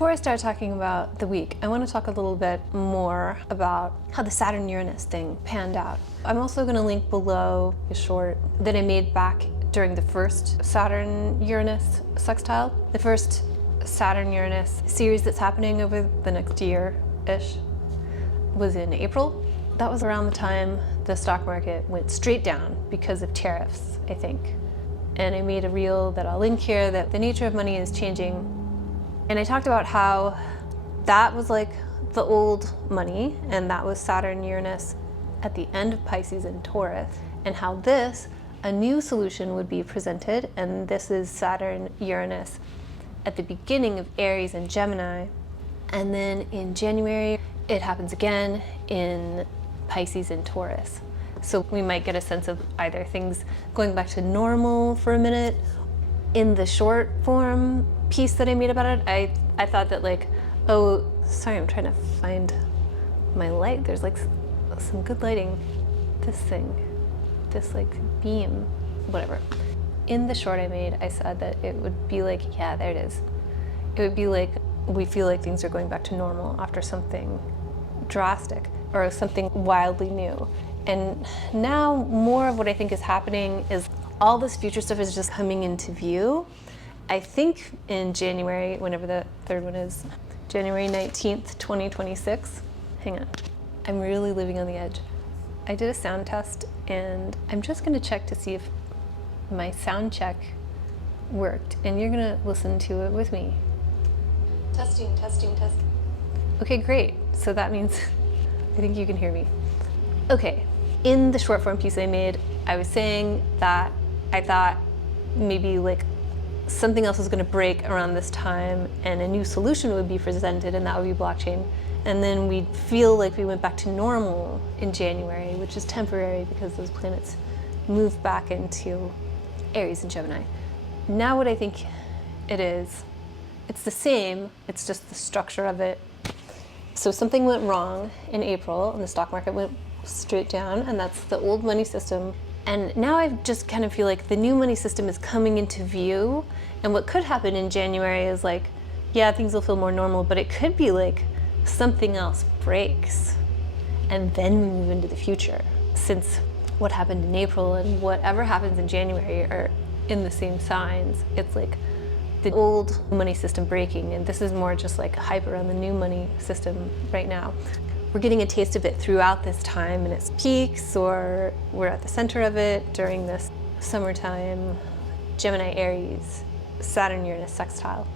Before I start talking about the week, I want to talk a little bit more about how the Saturn-Uranus thing panned out. I'm also going to link below a short that I made back during the first Saturn-Uranus sextile. The first Saturn-Uranus series that's happening over the next year-ish was in April. That was around the time the stock market went straight down because of tariffs, I think. And I made a reel that I'll link here that the nature of money is changing. And I talked about how that was like the old money, and that was Saturn-Uranus at the end of Pisces and Taurus, and how this, a new solution would be presented, and this is Saturn-Uranus at the beginning of Aries and Gemini. And then in January, it happens again in Pisces and Taurus. So we might get a sense of either things going back to normal for a minute. In the short form piece that I made about it, I thought that like, oh, sorry, I'm trying to find my light. There's like some good lighting. This thing, this like beam, whatever. In the short I made, I said that it would be like, yeah, there it is. It would be like, we feel like things are going back to normal after something drastic or something wildly new. And now more of what I think is happening is all this future stuff is just coming into view. I think in January, whenever the third one is, January 19th, 2026. Hang on, I'm really living on the edge. I did a sound test and I'm just gonna check to see if my sound check worked, and you're gonna listen to it with me. Testing, testing, testing. Okay, great. So that means I think you can hear me. Okay, in the short form piece I made, I was saying that I thought maybe like something else was going to break around this time and a new solution would be presented, and that would be blockchain. And then we'd feel like we went back to normal in January, which is temporary because those planets move back into Aries and Gemini. Now what I think it is, it's the same, it's just the structure of it. So something went wrong in April and the stock market went straight down, and that's the old money system. And now I just kind of feel like the new money system is coming into view, and what could happen in January is like, yeah, things will feel more normal, but it could be like something else breaks and then we move into the future, since what happened in April and whatever happens in January are in the same signs. It's like the old money system breaking, and this is more just like hype around the new money system right now. We're getting a taste of it throughout this time in its peaks, or we're at the center of it during this summertime Gemini Aries Saturn-Uranus sextile.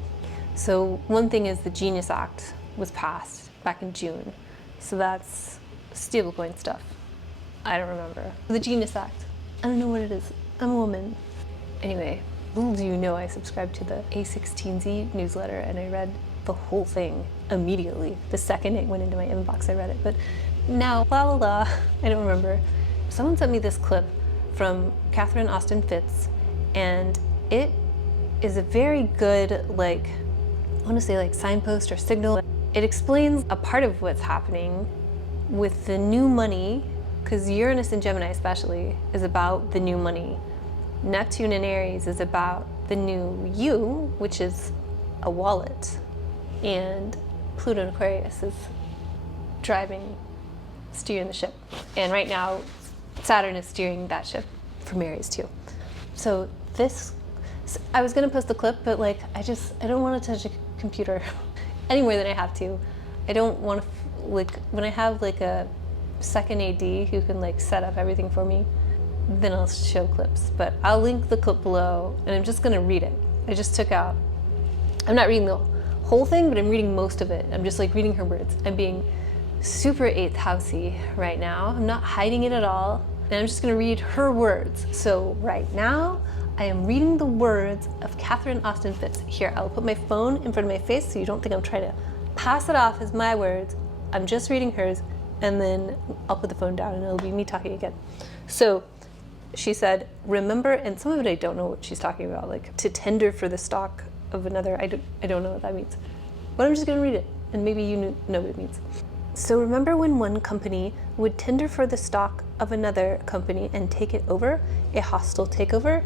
So one thing is the Genius Act was passed back in June. So that's stablecoin stuff. I don't remember. The Genius Act. I don't know what it is. I'm a woman. Anyway, little do you know I subscribed to the A16Z newsletter, and I read the whole thing immediately. The second it went into my inbox, I read it. But now, la la la, I don't remember. Someone sent me this clip from Catherine Austin Fitts, and it is a very good, like, I want to say like signpost or signal. It explains a part of what's happening with the new money, because Uranus in Gemini especially is about the new money. Neptune in Aries is about the new you, which is a wallet. And Pluto in Aquarius is steering the ship. And right now, Saturn is steering that ship from Aries too. So I was gonna post the clip, but like, I don't wanna touch a computer any more than I have to. I don't wanna, like, when I have like a second AD who can like set up everything for me, then I'll show clips. But I'll link the clip below, and I'm just gonna read it. I'm not reading the whole thing, but I'm reading most of it. I'm just like reading her words. I'm being super 8th housey right now. I'm not hiding it at all. And I'm just gonna read her words. So right now, I am reading the words of Catherine Austin Fitts. Here, I'll put my phone in front of my face so you don't think I'm trying to pass it off as my words. I'm just reading hers, and then I'll put the phone down and it'll be me talking again. So she said, remember, and some of it I don't know what she's talking about, like to tender for the stock of another. I don't know what that means, but I'm just gonna read it, and maybe you know what it means. So remember when one company would tender for the stock of another company and take it over, a hostile takeover?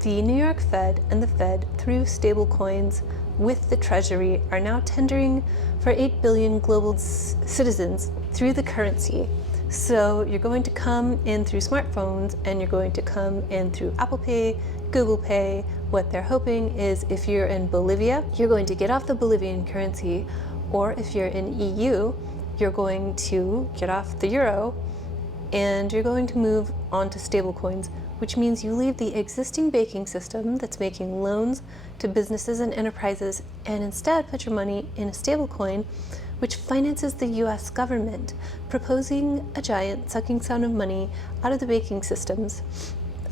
The New York Fed and the Fed, through stablecoins, with the Treasury are now tendering for 8 billion global citizens through the currency. So you're going to come in through smartphones, and you're going to come in through Apple Pay, Google Pay. What they're hoping is if you're in Bolivia, you're going to get off the Bolivian currency, or if you're in EU, you're going to get off the euro, and you're going to move on to stablecoins, which means you leave the existing banking system that's making loans to businesses and enterprises and instead put your money in a stablecoin, which finances the US government, proposing a giant sucking sound of money out of the banking systems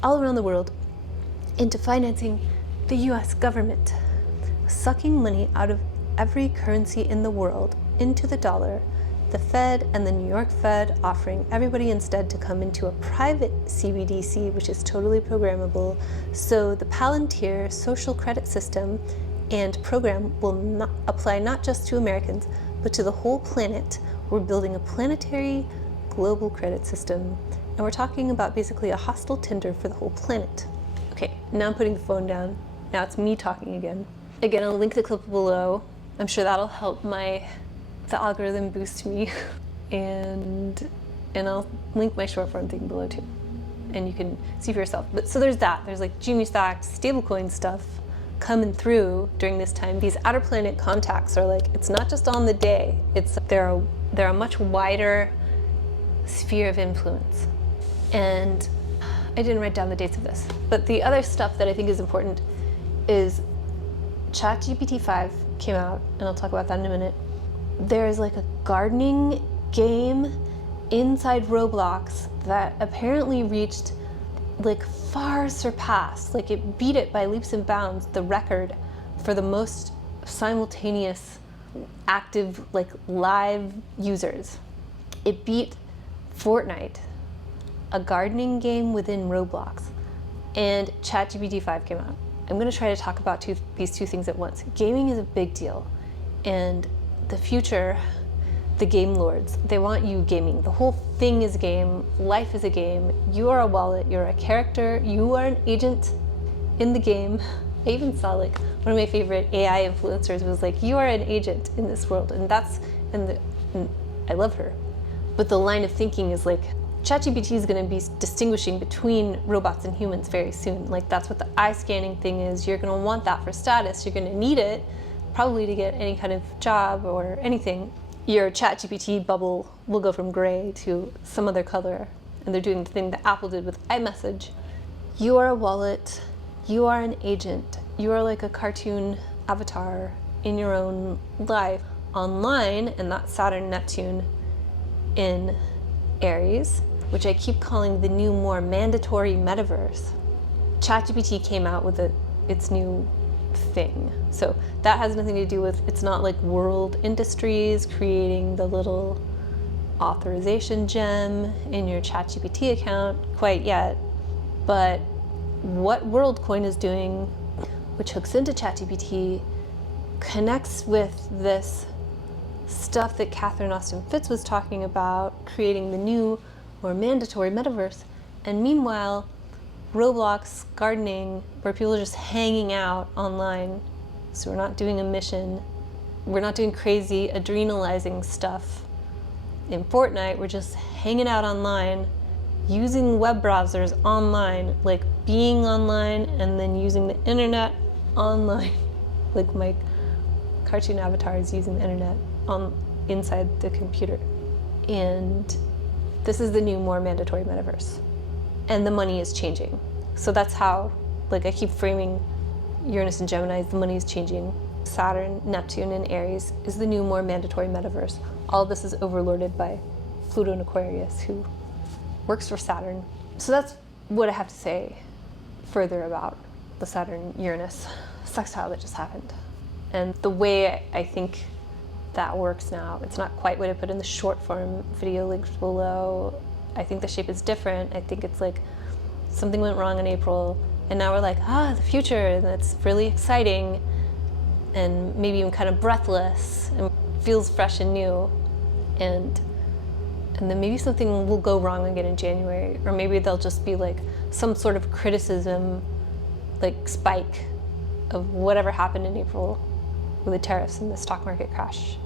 all around the world into financing the US government, sucking money out of every currency in the world into the dollar. The Fed and the New York Fed offering everybody instead to come into a private CBDC, which is totally programmable. So the Palantir social credit system and program will not apply not just to Americans, but to the whole planet. We're building a planetary global credit system. And we're talking about basically a hostile Tinder for the whole planet. Okay, now I'm putting the phone down. Now it's me talking again. Again, I'll link the clip below. I'm sure that'll help the algorithm boost me, and I'll link my short form thing below too, and you can see for yourself. But so there's that. There's like Genie-stacked stablecoin stuff coming through during this time. These outer planet contacts are like, it's not just on the day. They're a much wider sphere of influence. And I didn't write down the dates of this, but the other stuff that I think is important is ChatGPT 5 came out, and I'll talk about that in a minute. There's like a gardening game inside Roblox that apparently reached, like, far surpassed, like it beat it by leaps and bounds, the record for the most simultaneous active, like, live users. It beat Fortnite, a gardening game within Roblox, and ChatGPT 5 came out. I'm gonna try to talk about these two things at once. Gaming is a big deal, and the future, the game lords, they want you gaming. The whole thing is a game, life is a game. You are a wallet, you're a character, you are an agent in the game. I even saw, like, one of my favorite AI influencers was like, you are an agent in this world, and I love her. But the line of thinking is like, ChatGPT is going to be distinguishing between robots and humans very soon. Like, that's what the eye scanning thing is. You're going to want that for status. You're going to need it probably to get any kind of job or anything. Your ChatGPT bubble will go from gray to some other color. And they're doing the thing that Apple did with iMessage. You are a wallet. You are an agent. You are like a cartoon avatar in your own life online, and that's Saturn, Neptune in Aries, which I keep calling the new, more mandatory metaverse. ChatGPT came out with its new thing. So that has nothing to do with, it's not like World Industries creating the little authorization gem in your ChatGPT account quite yet. But what WorldCoin is doing, which hooks into ChatGPT, connects with this stuff that Catherine Austin Fitts was talking about, creating the new, more mandatory metaverse. And meanwhile, Roblox gardening, where people are just hanging out online. So we're not doing a mission. We're not doing crazy adrenalizing stuff. In Fortnite, we're just hanging out online, using web browsers online, like being online and then using the internet online. Like my cartoon avatar is using the internet inside the computer. And this is the new, more mandatory metaverse. And the money is changing. So that's how, like, I keep framing Uranus and Gemini, the money is changing. Saturn, Neptune, and Aries is the new, more mandatory metaverse. All of this is overlorded by Pluto and Aquarius, who works for Saturn. So that's what I have to say further about the Saturn-Uranus sextile that just happened. And the way I think that works now, it's not quite what I put in the short form video linked below. I think the shape is different. I think it's like something went wrong in April, and now we're like, the future, and it's really exciting, and maybe even kind of breathless, and feels fresh and new, and then maybe something will go wrong again in January, or maybe there'll just be like some sort of criticism, like spike of whatever happened in April, with the tariffs and the stock market crash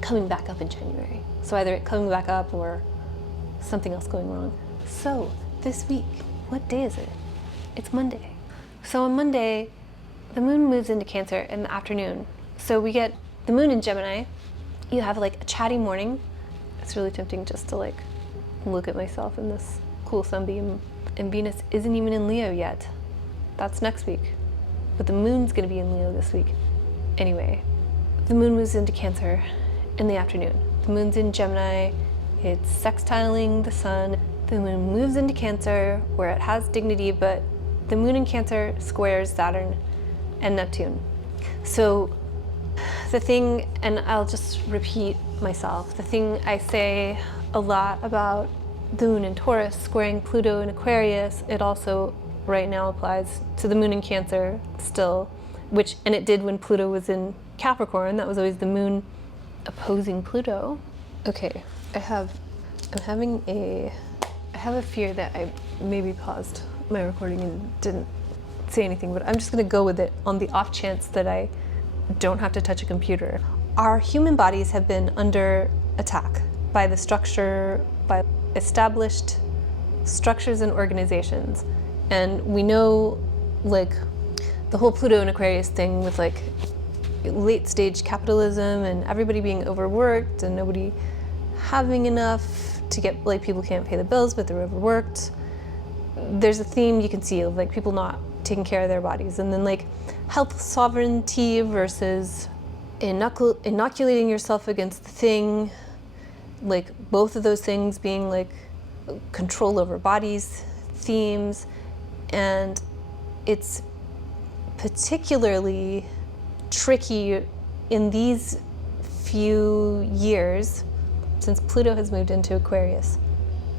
coming back up in January. So either it coming back up or something else going wrong. So this week, what day is it? It's Monday. So on Monday, the moon moves into Cancer in the afternoon. So we get the moon in Gemini. You have like a chatty morning. It's really tempting just to like look at myself in this cool sunbeam. And Venus isn't even in Leo yet. That's next week. But the moon's gonna be in Leo this week. Anyway, the moon moves into Cancer in the afternoon. The moon's in Gemini. It's sextiling the sun. The moon moves into Cancer where it has dignity, but the moon in Cancer squares Saturn and Neptune. So the thing, and I'll just repeat myself, the thing I say a lot about the moon in Taurus squaring Pluto in Aquarius, it also right now applies to the moon in Cancer still, and it did when Pluto was in Capricorn. That was always the moon opposing Pluto. Okay, I have a fear that I maybe paused my recording and didn't say anything, but I'm just gonna go with it on the off chance that I don't have to touch a computer. Our human bodies have been under attack by the structure, by established structures and organizations. And we know like the whole Pluto and Aquarius thing with like late stage capitalism and everybody being overworked and nobody having enough to get, like people can't pay the bills but they're overworked. There's a theme you can see of like people not taking care of their bodies, and then like health sovereignty versus inoculating yourself against the thing, like both of those things being like control over bodies themes. And it's particularly tricky in these few years since Pluto has moved into Aquarius.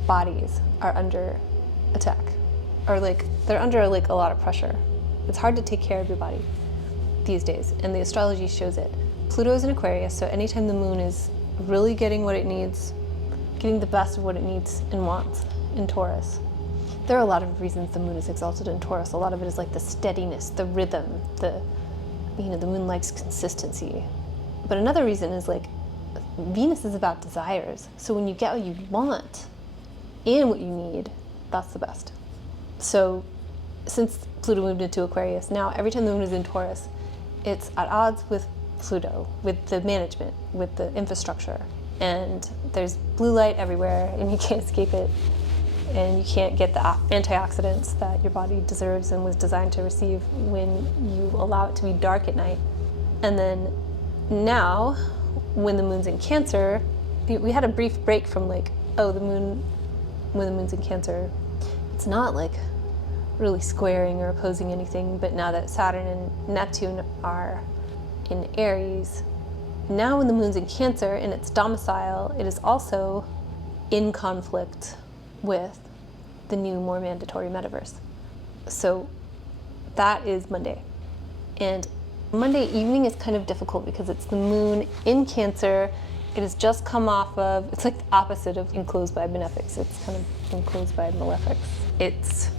Bodies are under attack, or like they're under like a lot of pressure. It's hard to take care of your body these days, and the astrology shows it. Pluto is in Aquarius, so anytime the moon is really getting what it needs, getting the best of what it needs and wants in Taurus. There are a lot of reasons the moon is exalted in Taurus. A lot of it is like the steadiness, the rhythm, the moon likes consistency. But another reason is like Venus is about desires. So when you get what you want and what you need, that's the best. So since Pluto moved into Aquarius, now every time the moon is in Taurus, it's at odds with Pluto, with the management, with the infrastructure. And there's blue light everywhere and you can't escape it. And you can't get the antioxidants that your body deserves and was designed to receive when you allow it to be dark at night. And then now, when the moon's in Cancer, we had a brief break from like, oh, when the moon's in Cancer, it's not like really squaring or opposing anything, but now that Saturn and Neptune are in Aries, now when the moon's in Cancer in its domicile, it is also in conflict with the new, more mandatory metaverse. So that is Monday. And Monday evening is kind of difficult because it's the moon in Cancer. It has just come off of, it's like the opposite of enclosed by benefics. It's kind of enclosed by malefics. It's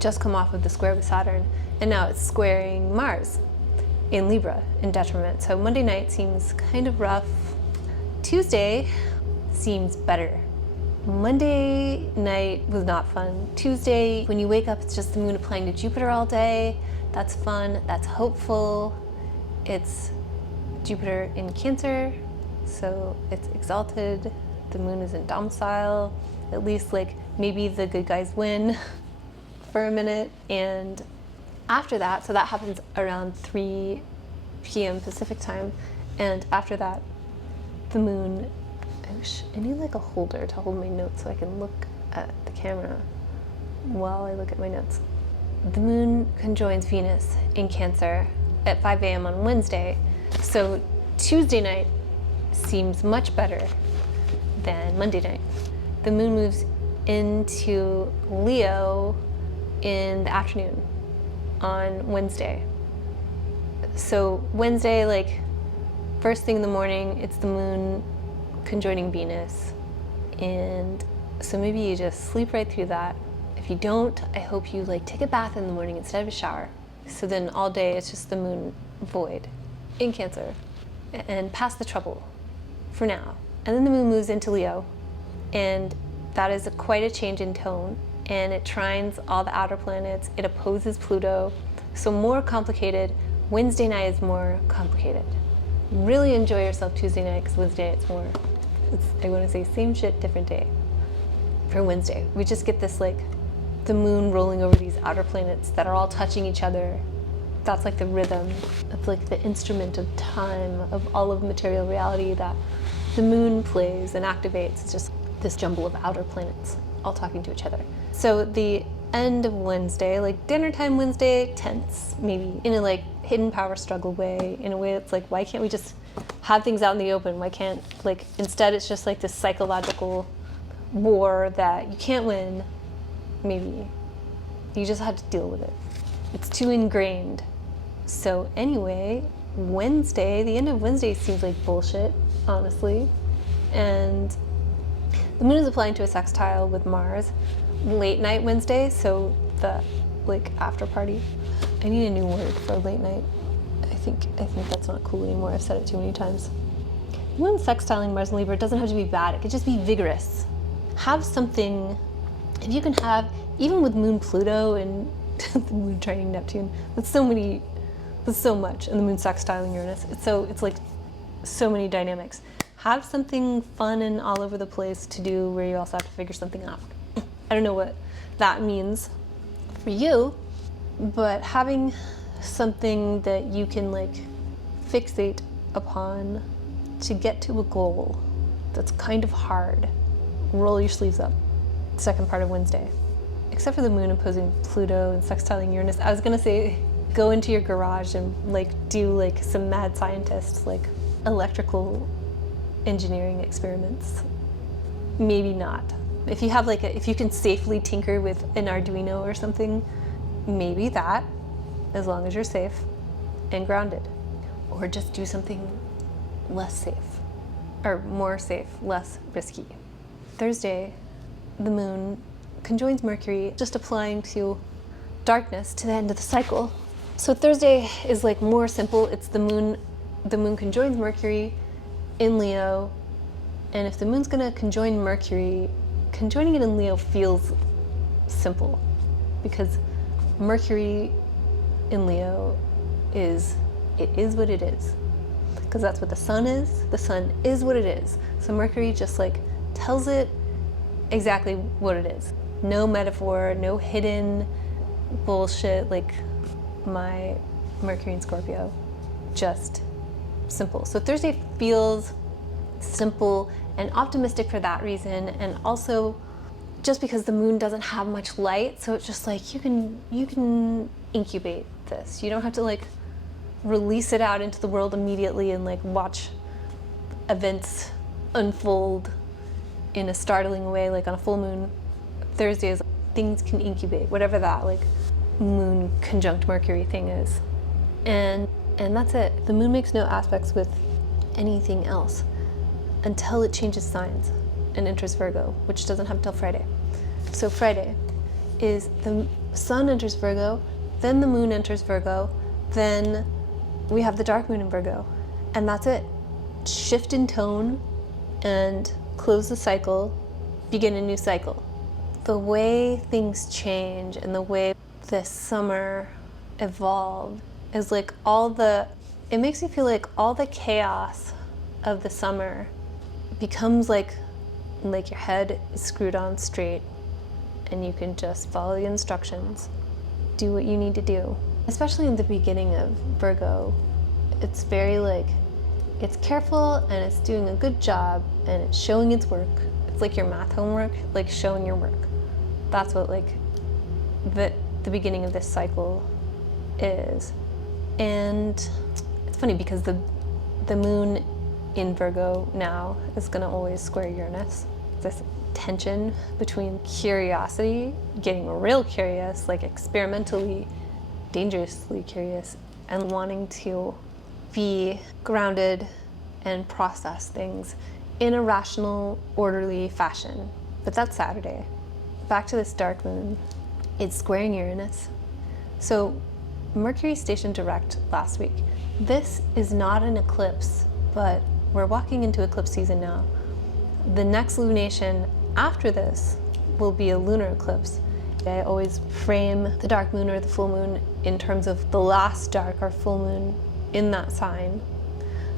just come off of the square with Saturn, and now it's squaring Mars in Libra in detriment. So Monday night seems kind of rough. Tuesday seems better. Monday night was not fun. Tuesday, when you wake up, it's just the moon applying to Jupiter all day. That's fun, that's hopeful. It's Jupiter in Cancer, so it's exalted. The moon is in domicile. At least like maybe the good guys win for a minute. And after that, so that happens around 3 p.m. Pacific time. And after that, the moon, I need like a holder to hold my notes so I can look at the camera while I look at my notes. The moon conjoins Venus in Cancer at 5 a.m. on Wednesday. So Tuesday night seems much better than Monday night. The moon moves into Leo in the afternoon on Wednesday. So Wednesday, like first thing in the morning, it's the moon conjoining Venus. And so maybe you just sleep right through that. If you don't, I hope you like take a bath in the morning instead of a shower. So then all day it's just the moon void. in Cancer and past the trouble for now. And then the moon moves into Leo, and that is quite a change in tone, and it trines all the outer planets, it opposes Pluto, so more complicated. Wednesday night is more complicated. Really enjoy yourself Tuesday night, because Wednesday it's more, I want to say same shit, different day. For Wednesday, we just get this like the moon rolling over these outer planets that are all touching each other. That's like the rhythm. That's like the instrument of time, of all of material reality that the moon plays and activates. It's just this jumble of outer planets all talking to each other. So the end of Wednesday, like dinner time Wednesday, tense, maybe in a like hidden power struggle way, in a way that's like, why can't we just have things out in the open? Why can't, like, instead it's just like this psychological war that you can't win, maybe. You just have to deal with it. It's too ingrained. So anyway, Wednesday, the end of Wednesday seems like bullshit, honestly. And the moon is applying to a sextile with Mars late night Wednesday, so the like after party. I need a new word for late night. I think that's not cool anymore. I've said it too many times. Moon sextiling Mars in Libra, it doesn't have to be bad. It could just be vigorous. Have something, if you can have, even with Moon Pluto and the moon trining Neptune, that's so much, and the moon sextiling Uranus. It's like so many dynamics. Have something fun and all over the place to do where you also have to figure something out. I don't know what that means for you, but having something that you can like fixate upon to get to a goal that's kind of hard. Roll your sleeves up. Second part of Wednesday. Except for the moon opposing Pluto and sextiling Uranus, I was gonna say go into your garage and like do like some mad scientists, like electrical engineering experiments. Maybe not. If you have like if you can safely tinker with an Arduino or something, maybe that, as long as you're safe and grounded. Or just do something less safe, or more safe, less risky. Thursday, the moon conjoins Mercury, just applying to darkness to the end of the cycle. So Thursday is like more simple. It's the moon conjoins Mercury in Leo, and if the moon's gonna conjoin Mercury, conjoining it in Leo feels simple, because Mercury in Leo is what it is, because that's what the sun is. The sun is what it is. So Mercury just like tells it exactly what it is. No metaphor, no hidden bullshit like my Mercury in Scorpio, just simple. So Thursday feels simple and optimistic for that reason, and also just because the moon doesn't have much light, so it's just like you can incubate this. You don't have to like release it out into the world immediately and like watch events unfold in a startling way like on a full moon. Thursday is things can incubate, whatever that like moon conjunct Mercury thing is. And that's it. The moon makes no aspects with anything else until it changes signs and enters Virgo, which doesn't happen until Friday. So Friday is the sun enters Virgo, then the moon enters Virgo, then we have the dark moon in Virgo, and that's it. Shift in tone and close the cycle, begin a new cycle. The way things change and the way this summer evolved is like it makes me feel like all the chaos of the summer becomes like your head is screwed on straight and you can just follow the instructions, do what you need to do. Especially in the beginning of Virgo, it's very like, it's careful and it's doing a good job and it's showing its work. It's like your math homework, like showing your work. That's what like the beginning of this cycle is. And it's funny because the moon in Virgo now is gonna always square Uranus. This tension between curiosity, getting real curious, like experimentally, dangerously curious, and wanting to be grounded and process things in a rational, orderly fashion. But that's Saturday. Back to this dark moon. It's squaring Uranus. So Mercury stationed direct last week. This is not an eclipse, but we're walking into eclipse season now. The next lunation after this will be a lunar eclipse. I always frame the dark moon or the full moon in terms of the last dark or full moon in that sign.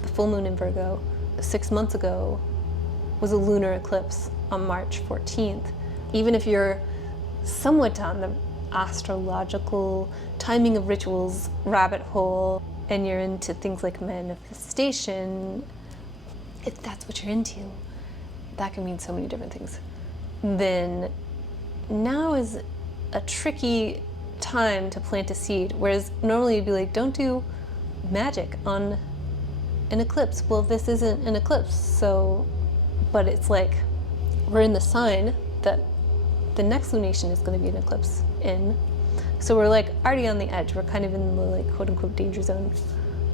The full moon in Virgo 6 months ago was a lunar eclipse on March 14th. Even if you're somewhat down the astrological timing of rituals rabbit hole and you're into things like manifestation, if that's what you're into, that can mean so many different things. Then now is a tricky time to plant a seed, whereas normally you'd be like, don't do magic on an eclipse. Well, this isn't an eclipse, so, but it's like, we're in the sign that the next lunation is going to be an eclipse in. So we're like already on the edge. We're kind of in the like quote unquote danger zone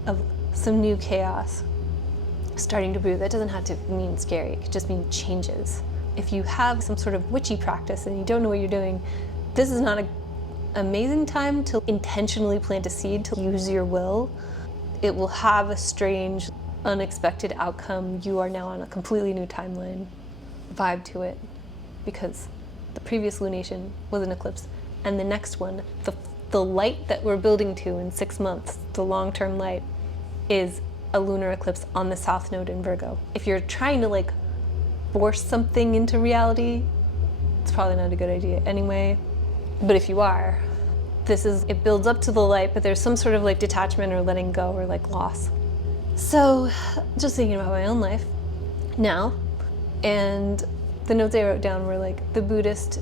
of some new chaos starting to brew. That doesn't have to mean scary. It could just mean changes. If you have some sort of witchy practice and you don't know what you're doing, this is not an amazing time to intentionally plant a seed, to use your will. It will have a strange, unexpected outcome. You are now on a completely new timeline vibe to it, because the previous lunation was an eclipse, and the next one, the light that we're building to in 6 months, the long-term light, is a lunar eclipse on the south node in Virgo. If you're trying to like force something into reality, it's probably not a good idea anyway. But if you are, it builds up to the light, but there's some sort of like detachment or letting go or like loss. So just thinking about my own life now, and the notes I wrote down were like the Buddhist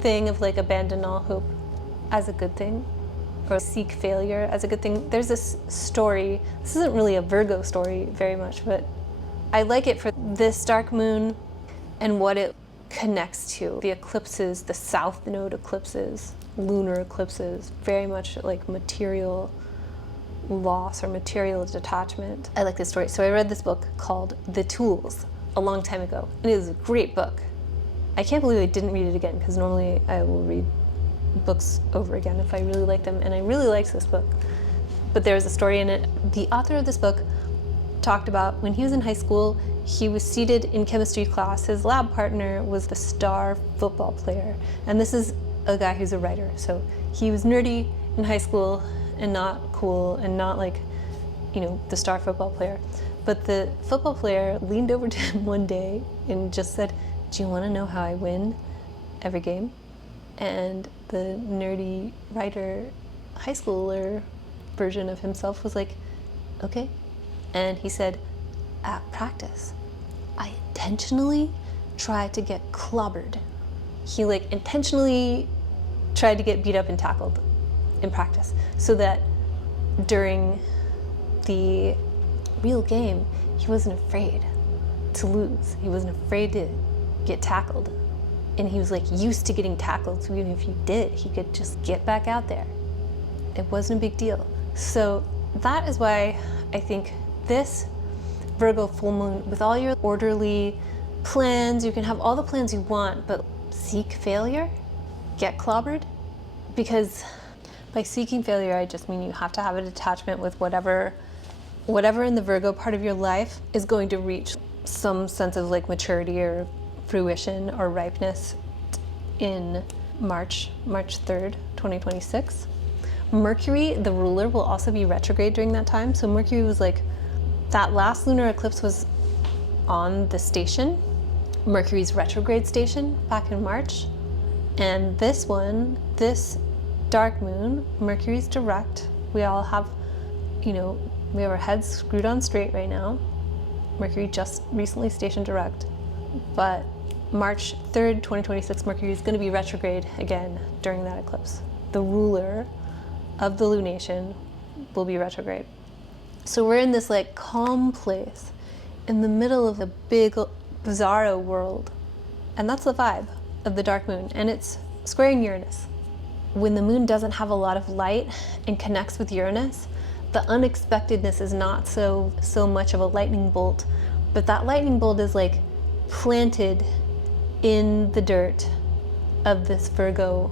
thing of like abandon all hope as a good thing, or seek failure as a good thing. There's this story, this isn't really a Virgo story very much, but I like it for this dark moon and what it connects to. The eclipses, the south node eclipses, lunar eclipses, very much like material loss or material detachment. I like this story. So I read this book called The Tools a long time ago, and it is a great book. I can't believe I didn't read it again, because normally I will read books over again if I really like them, and I really liked this book. But there's a story in it. The author of this book talked about when he was in high school, he was seated in chemistry class. His lab partner was the star football player. And this is a guy who's a writer. So he was nerdy in high school and not cool and not like, you know, the star football player. But the football player leaned over to him one day and just said, "Do you want to know how I win every game?" And the nerdy writer, high schooler version of himself was like, "Okay." And he said, "At practice, I intentionally try to get clobbered." He like intentionally tried to get beat up and tackled in practice, so that during the real game, he wasn't afraid to lose. He wasn't afraid to get tackled. And he was like used to getting tackled, so even if he did, he could just get back out there. It wasn't a big deal. So that is why I think this Virgo full moon, with all your orderly plans, you can have all the plans you want, but seek failure, get clobbered, because by seeking failure, I just mean you have to have a detachment with whatever in the Virgo part of your life is going to reach some sense of like maturity or fruition or ripeness in March 3rd, 2026. Mercury, the ruler, will also be retrograde during that time. So Mercury was like, that last lunar eclipse was on the station, Mercury's retrograde station back in March. And this one, this dark moon, Mercury's direct. We all have, you know, we have our heads screwed on straight right now. Mercury just recently stationed direct. But March 3rd, 2026, Mercury is going to be retrograde again during that eclipse. The ruler of the lunation will be retrograde. So we're in this like calm place in the middle of a big bizarro world. And that's the vibe of the dark moon. And it's squaring Uranus. When the moon doesn't have a lot of light and connects with Uranus, the unexpectedness is not so much of a lightning bolt, but that lightning bolt is like planted in the dirt of this Virgo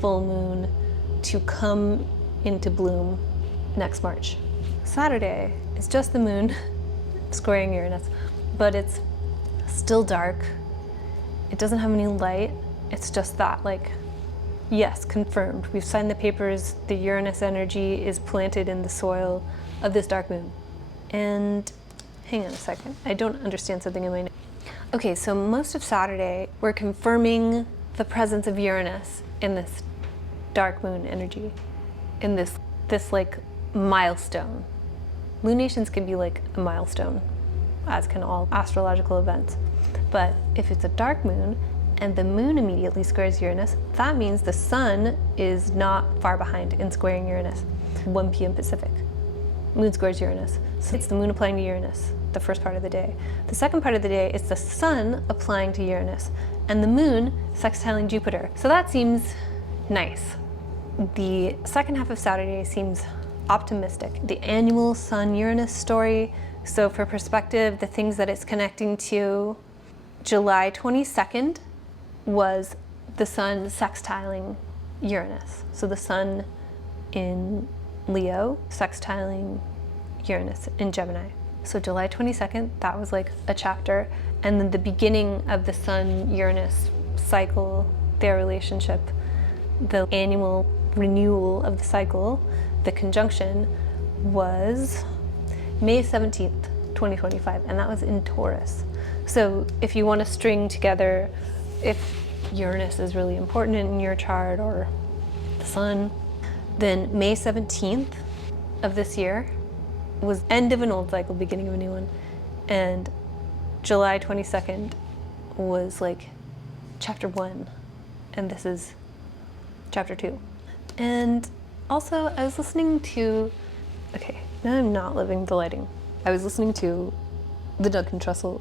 full moon to come into bloom next March. Saturday is just the moon squaring Uranus, but it's still dark. It doesn't have any light. It's just that, like, yes, confirmed. We've signed the papers. The Uranus energy is planted in the soil of this dark moon. And hang on a second. I don't understand something in my notes. Okay, so most of Saturday, we're confirming the presence of Uranus in this dark moon energy, in this like milestone. Lunations can be like a milestone, as can all astrological events. But if it's a dark moon and the moon immediately squares Uranus, that means the sun is not far behind in squaring Uranus. 1 p.m. Pacific. Moon squares Uranus. So it's the moon applying to Uranus, the first part of the day. The second part of the day is the sun applying to Uranus and the moon sextiling Jupiter. So that seems nice. The second half of Saturday seems optimistic. The annual Sun-Uranus story. So for perspective, the things that it's connecting to, July 22nd was the sun sextiling Uranus. So the sun in Leo sextiling Uranus in Gemini. So July 22nd, that was like a chapter. And then the beginning of the Sun-Uranus cycle, their relationship, the annual renewal of the cycle, the conjunction, was May 17th, 2025, and that was in Taurus. So if you want to string together, if Uranus is really important in your chart or the sun, then May 17th of this year was end of an old cycle, beginning of a new one. And July 22nd was like chapter 1, and this is chapter 2. And also, I was listening to, okay, now I'm not living the lighting. I was listening to the Duncan Trussell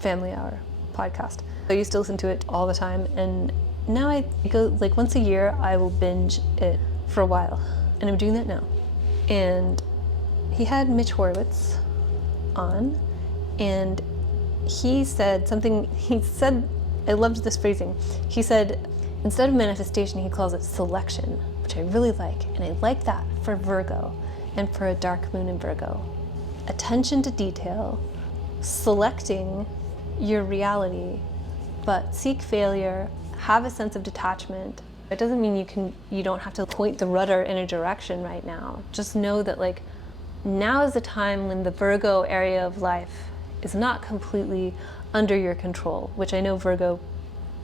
Family Hour podcast. I used to listen to it all the time, and now I go, like once a year, I will binge it for a while, and I'm doing that now. And he had Mitch Horowitz on, and he said something, I loved this phrasing. He said, instead of manifestation, he calls it selection, which I really like. And I like that for Virgo and for a dark moon in Virgo. Attention to detail, selecting your reality, but seek failure, have a sense of detachment. It doesn't mean you don't have to point the rudder in a direction right now. Just know that, like, now is the time when the Virgo area of life is not completely under your control, which I know Virgo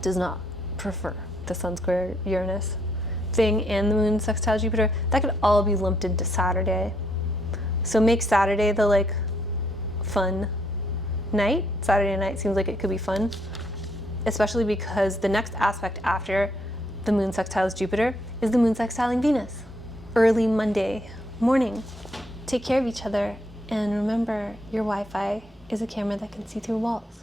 does not prefer. The sun square Uranus thing and the moon sextile Jupiter, that could all be lumped into Saturday. So make Saturday the like fun night. Saturday night seems like it could be fun, especially because the next aspect after the moon sextiles Jupiter is the moon sextiling Venus. Early Monday morning. Take care of each other, and remember, your Wi-Fi is a camera that can see through walls.